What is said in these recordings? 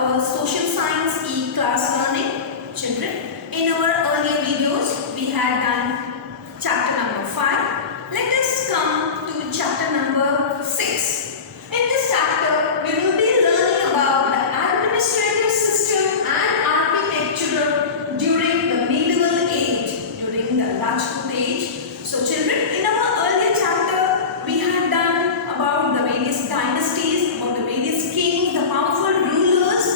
our social science e-class learning. Children, in our earlier videos, we had done chapter number 5. Let us come to chapter number 6. In this chapter, we will be learning about the administrative system and architecture during the medieval age, during the Rajput age. So children, in our earlier chapter, we had done about the various dynasties, about the various kings, the powerful rulers,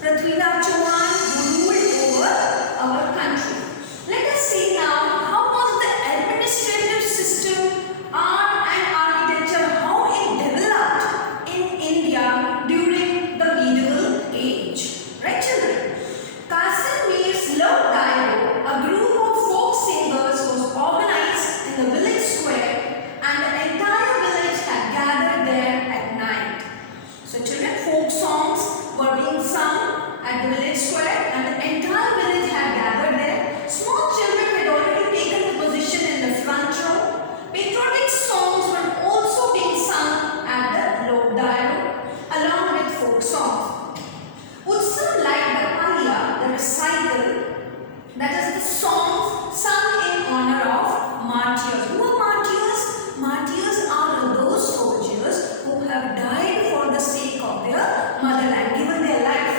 Prithviraj Chauhan, who ruled over our country. Let us see now how was the administrative system, art and architecture, how it developed in India during the medieval age. Right children? St.Xaviers loved dialogue. A group of folk singers was organized in the village square and the entire village had gathered there at night. So children, folk songs were being sung at the village square and the entire village had gathered there. Small children had already taken the position in the front row. Patriotic songs were also being sung at the low dialogue along with folk songs. Utsav like the Paliya, the recital, that is the songs sung in honor of martyrs. Who are martyrs? Martyrs are those soldiers who have died for the sake of their motherland, given their life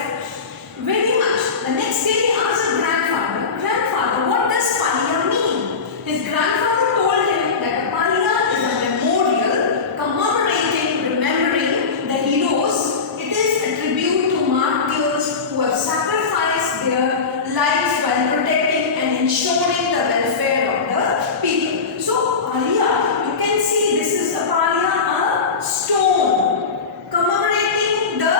very much. The next day he asked his grandfather, what does Paliya mean? His grandfather told him that a Paliya is a memorial commemorating, remembering the heroes. It is a tribute to martyrs who have sacrificed their lives while protecting and ensuring the welfare of the people. So Paliya, you can see this is a Paliya, a stone commemorating the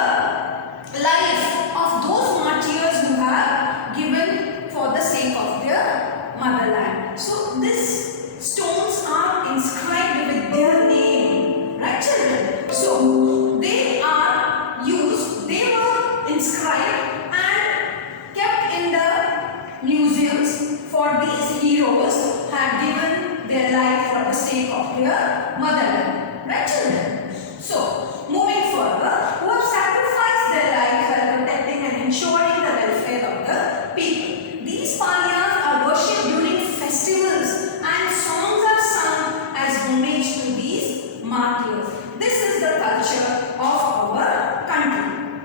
life of those martyrs who have given for the sake of their motherland. So these stones are inscribed with their name, right children? So they are used, they were inscribed and kept in the museums for these heroes who had given their life for the sake of their motherland, right children? So moving further, who have sacrificed their lives while protecting and ensuring the welfare of the people. These Paliyas are worshipped during festivals and songs are sung as homage to these martyrs. This is the culture of our country.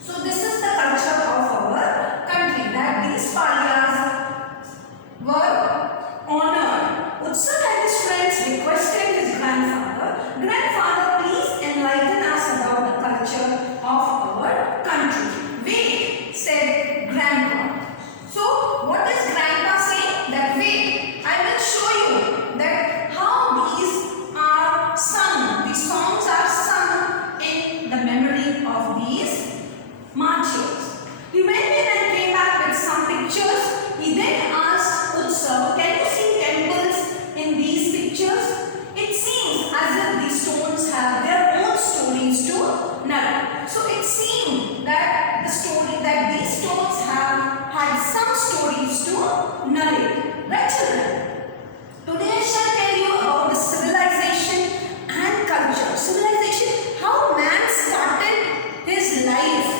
So this is the culture of our country, that these Paliyas were honored. Utsav and his friends requested his grandfather, please enlighten us about the culture of our country. Wait, said grandpa. So what is grandpa saying? That wait, I will show you that how these are sung. These songs are sung in the memory of these martyrs. He went in and came back with some pictures. He then asked Utsav, can you see temples in these pictures? It seems as if these stones have their own stories to narrate. So it seemed that these stones have had some stories to narrate. Right children? Today I shall tell you about the civilization and culture. Civilization, how man started his life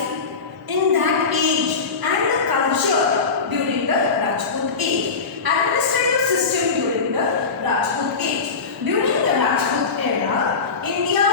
in that age, and the culture during the Rajput age. Administrative system during the Rajput age. During the Rajput era, India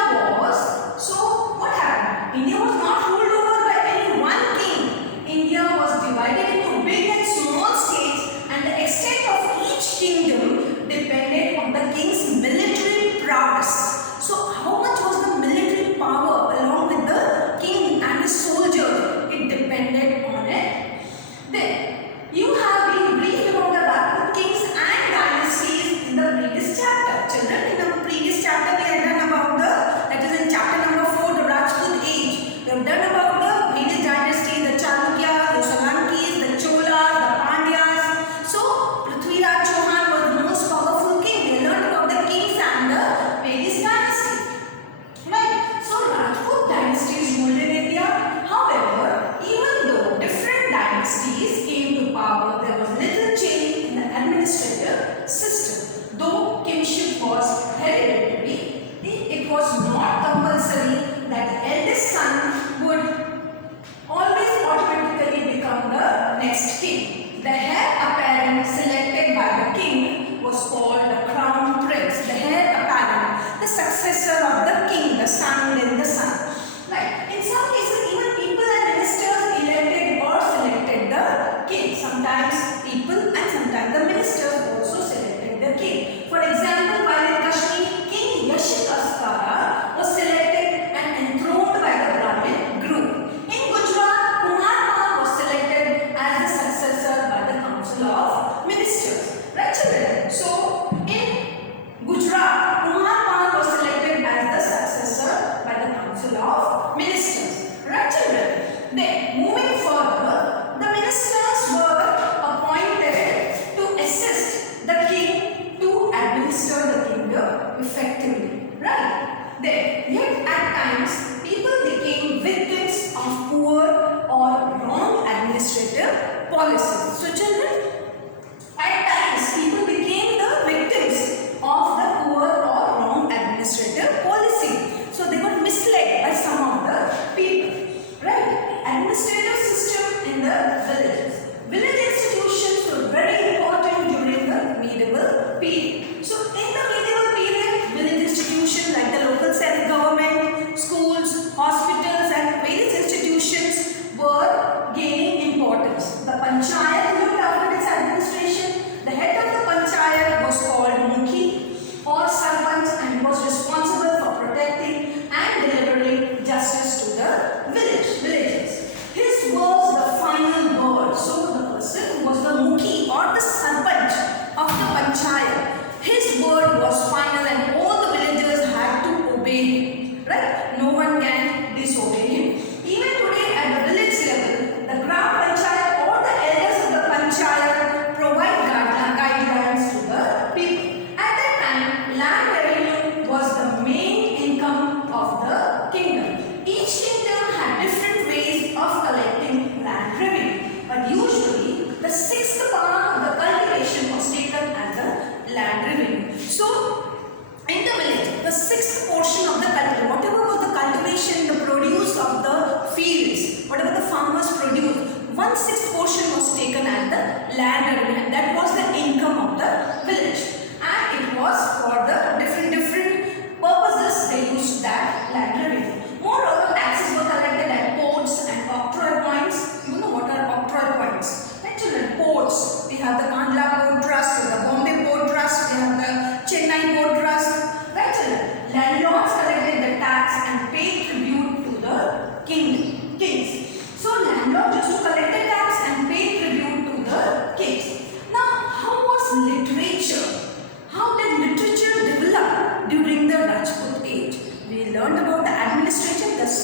was, so what happened? India was not ruled over by any one king. India was divided into big and small states, and the extent of each kingdom depended on the king's military prowess. So how much was the military power along with the king and his soldiers? It depended on it. Then you have been briefed about the Rajput kings and dynasties in the previous chapter. Children, in the previous chapter we had done about that is in chapter number 4, the Rajput age. We have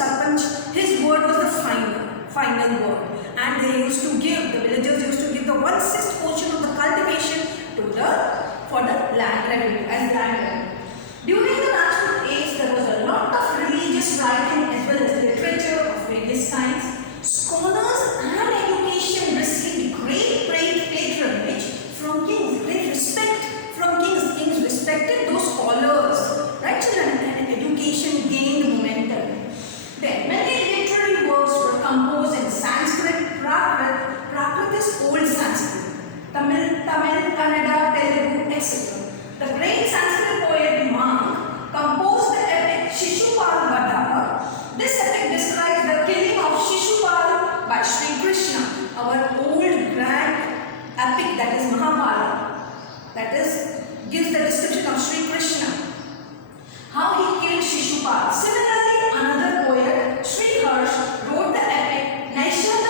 Sarpanch, his word was the final word. And they used to give, the villagers used to give the 1/6 portion of the cultivation for the land revenue, as land revenue. During the Rajput age, there was a lot of religious writing as well as literature of various kinds. Scholars and education received great patronage from kings, great respect from kings. Kings respected those scholars, right children? And education gained momentum. Then many literary works were composed in Sanskrit, Prakrit is old Sanskrit, Tamil, Kannada, Telugu, etc. The great Sanskrit poet monk composed the epic Shishupal Vadha. This epic describes the killing of Shishupal by Sri Krishna, our old grand epic, that is Mahabharata. That is, gives the description of Sri Krishna, how he killed Shishupal. Similarly, another poet, Sri Harsh, wrote the epic St.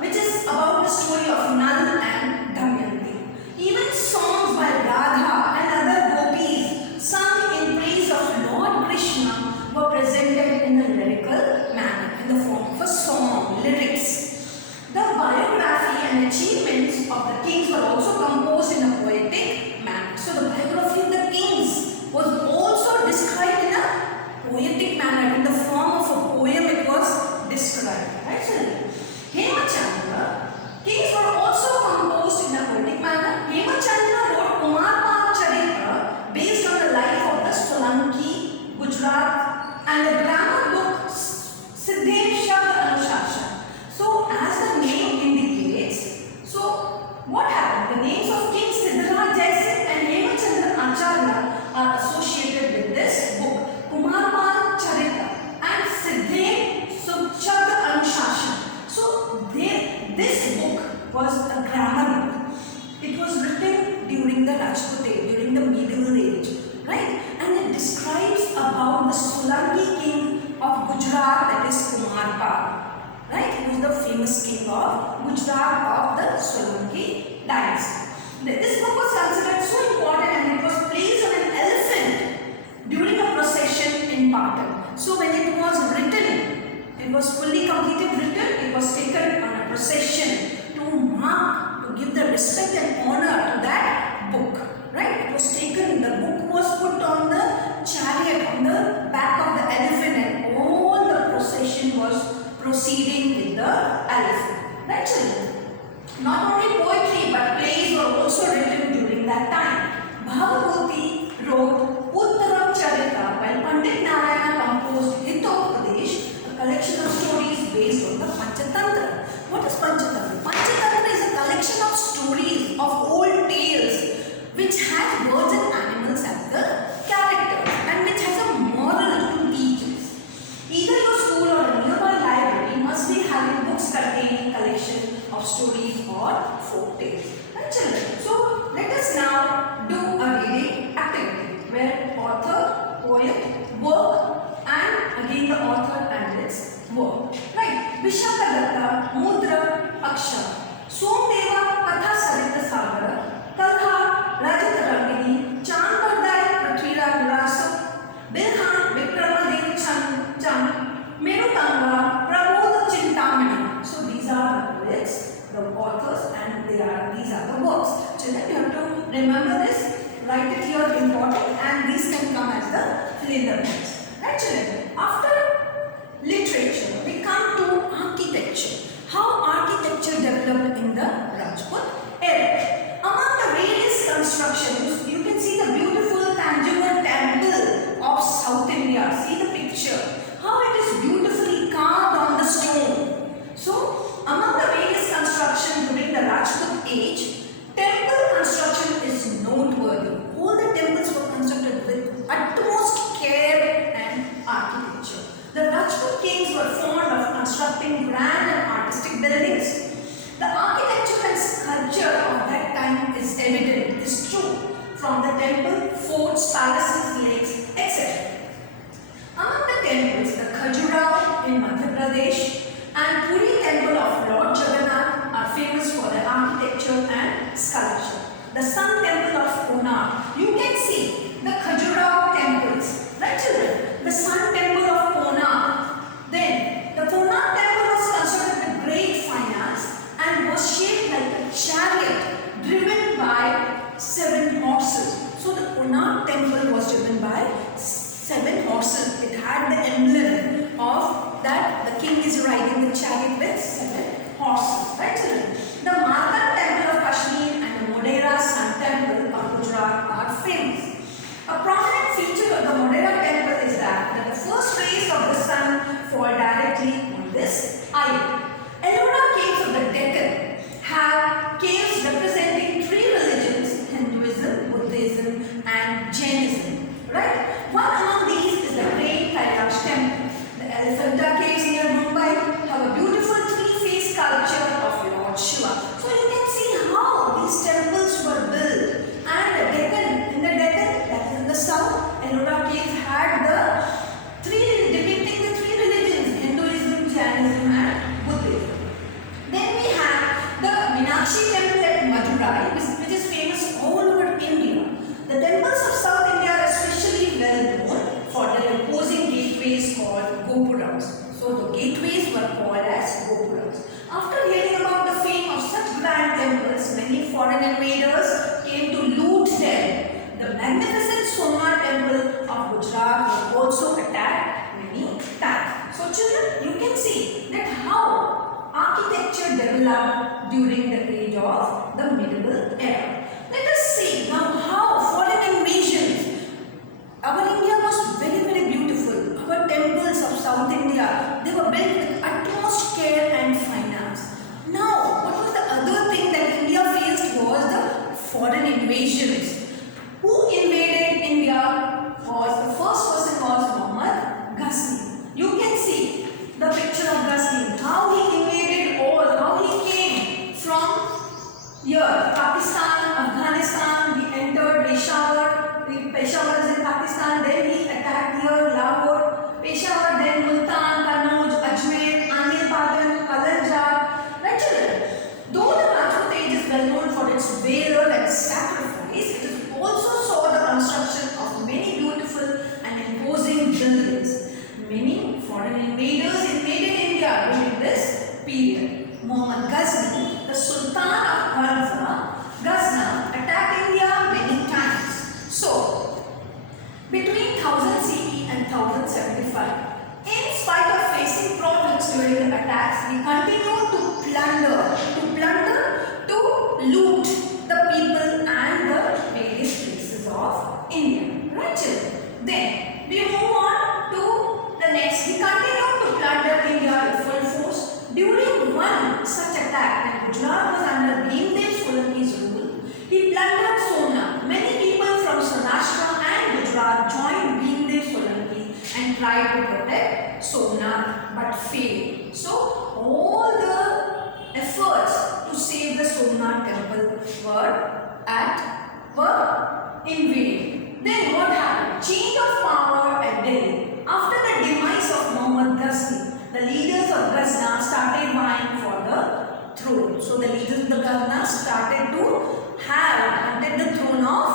which is about the story of Nal and Damayanti. Even songs by Radha and other gopis sung in praise of Lord Krishna were presented in a lyrical manner, in the form of a song, lyrics. The biography and achievements of the kings were also composed in a poetic manner. So the biography of the kings was also described in a poetic manner. In the form of a poem it was described. Right, children? Hemachandra, kings were also composed in a poetic manner. Hemachandra wrote Kumarpal Charitra based on the life of the Solanki, Gujarat, and the grammar book Sst Ch. So as the name indicates, so what happened? The names of King Siddharth Jaisingh and Hemachandra Acharya are associated with this book, Kumarpal Charitra and Siddhe Subchad Anushashan. So this book was a grammar book. It was written during the Rajput age, during the medieval age, right? And it describes about the Solanki king of Gujarat, that is Kumarpal. Right? He was the famous king of Gujarat of the Solanki dynasty. This book was considered so important and it was placed on an elephant during a procession in Patan. So when it was written, it was fully completed written, it was taken on a procession to mark, to give the respect and honor to that book. Right? It was taken, the book was put on the chariot, on the back of the elephant, and all the procession was proceeding with the elephant. Right, children? Not only poetry but plays were also written during that time. Bhagavati wrote Uttaram Charita while Pandit Narayana composed Hitopadesh, a collection of stories based on the Panchatantra. What is Panchatantra? Panchatantra is a collection of stories of old tales which has birds and animals as the characters and which has a moral to teach us. Either your school or a nearby library must be having books containing collection of stories or folk tales. Right, children? So let us now do a reading activity where author, poet, work, and again the author and its work. Right? Vishakadatta, Mudra, Akshara, Somdeva, Katha Sarita Sagara, Kalha, Rajatarangini, Chandardai, Prithviraj Rasa, Bilhan, Vikramadev Chand, Merutanga, Prabodha Chintamani. So these are the poets, the authors, and these are the works. Children, you have to remember this, write it here important, and these can come as the fill in the blanks. Right, children? After literature, we come to architecture. How architecture developed in the Rajput era. Among the various constructions, you can see the beautiful Tanjore temple of South India. See the picture. How it is beautifully carved on the stone. So, among the various constructions during the Rajput age, temple construction is noteworthy. All the temples were constructed with utmost care and architecture. The Rajput kings were fond of constructing grand and artistic buildings. The architecture and sculpture of that time is evident, is true, from the temple, forts, palaces, lakes, etc. Among the temples, the Khajuraho in Madhya Pradesh and Puri temple of Lord Jagannath are famous for their architecture and sculpture. The Sun temple of Pune, you can see the Khajuraho temples, right children? The Sun temple of Pune riding the chariot with 7 horses. Right, children? The Markan temple of Kashmir and the Modhera Sun temple of Gujarat are famous. A prominent feature of the Modhera temple is that the first rays of the sun fall directly on this island. Ellora caves of the Deccan have caves representing 3 religions: Hinduism, Buddhism and Jainism. Right? One among these is the great Kailash temple. The Elephanta caves near Mumbai have a beautiful 3-faced sculpture of Lord Shiva. So you can see how these temples were built. And the Deccan, in the Deccan, that is in the south, Ellora caves had depicting the 3 religions: Hinduism, Jainism and Buddhism. Then we have the Meenakshi temple at Madurai, which is famous all over India. The temples of South India are especially well known for their imposing gateways called gopurams. So the gateways were called as gopurams. After hearing about the fame of such grand temples, many foreign invaders came to loot them. The magnificent Somnath temple of Gujarat was also attacked many times. So children, you can see that how architecture developed during the age of the medieval era. Let us see now how foreign invasions. Our India was very, very beautiful. Our temples of South India, they were built with utmost care and finance. Now, what was the other thing that India faced was the foreign invasions. Who invaded India the first person was Muhammad Ghazni. You can see the picture of Ghazni, how he invaded how he came from here, Pakistan, Afghanistan, he entered Peshawar. Peshawar is in Pakistan, then he attacked here, Lahore, Peshawar, then Multan, Kannauj, Ajmer, Anilpadan, Kalanjar. Right, children? Though the Rajput age is well known for its valor and sacrifice, it is also saw the construction of many beautiful and imposing buildings. Many foreign invaders invaded India during this period. Muhammad Ghazni, the Sultan of Ghazna, attacked India many times. So, between 1000 CE and 1075, in spite of facing problems during the attacks, we continued to loot the people and the various places of India. Right, children? Then we move on to the next. We continued to plunder India with full force. During one such attack, when Gujarat was under Bhimdev Solanki's rule, he plundered Somnath. Many people from Saurashtra and Gujarat joined Bhimdev Solanki and tried to protect Somnath but failed. So all the efforts to save the Somnath temple were in vain. Then what happened? Change of power at Delhi. After the demise of Muhammad Ghazni, the leaders of Ghazna started vying for the throne. So the leaders of the Ghazna started to wanted the throne of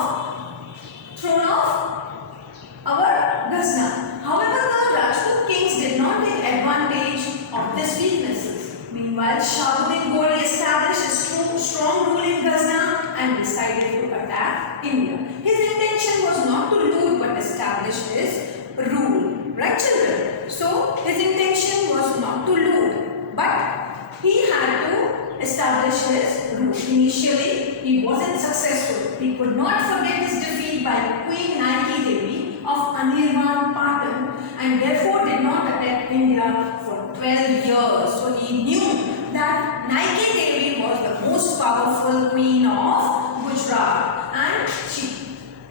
our Ghazna. However, the Rajput kings did not take advantage of these weaknesses. Meanwhile, Shahabuddin Ghori established a strong rule in Ghazna and decided to attack India. His intention was not to loot but establish his rule. Right, children? So, his intention was not to loot but he had to establish his rule. Initially, he wasn't successful. He could not forget his defeat by Queen Naiki Devi of Anirban Patan and therefore did not attack India for 12 years. So he knew that Naiki Devi was the most powerful queen of Gujarat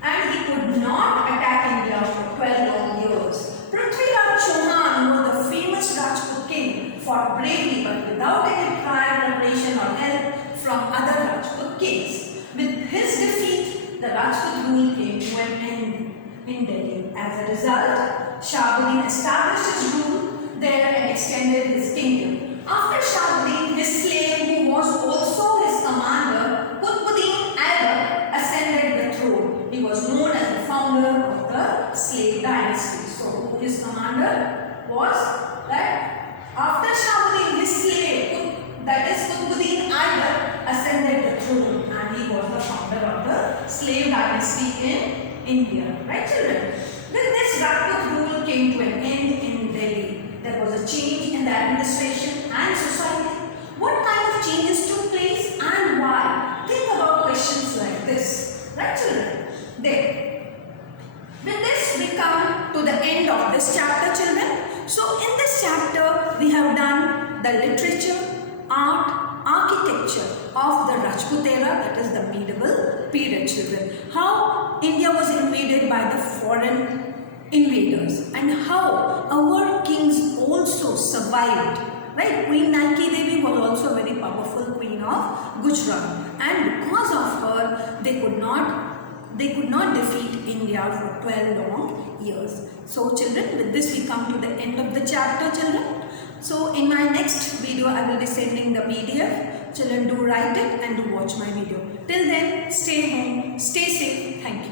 and he could not attack India for 12 long years. Prithviraj Chauhan was the famous Rajput king, fought bravely but without any prior preparation or help from other Rajput kings. With his defeat, the Rajput rule came to an end in Delhi. As a result, Shahabuddin established his rule there and extended his kingdom. After Shahabuddin, his slave, who was also his commander, Qutbuddin Aibak, ascended the throne. He was known as the founder of the slave dynasty. So his commander was that after Shahabuddin, his slave, that is Qutbuddin Aibak, ascended the throne and he was the founder of the slave dynasty in India. Right, children? When this Rajput rule came to an end in Delhi, there was a change in the administration we have done the literature, art, architecture of the Rajput era, that is the medieval period, children. How India was invaded by the foreign invaders and how our kings also survived. Right? Queen Nike Devi was also a very powerful queen of Gujarat, and because of her they could not defeat India for 12 long years. So children, with this we come to the end of the chapter, children. So in my next video I will be sending the PDF. Children, do write it and do watch my video. Till then, stay home, stay safe. Thank you.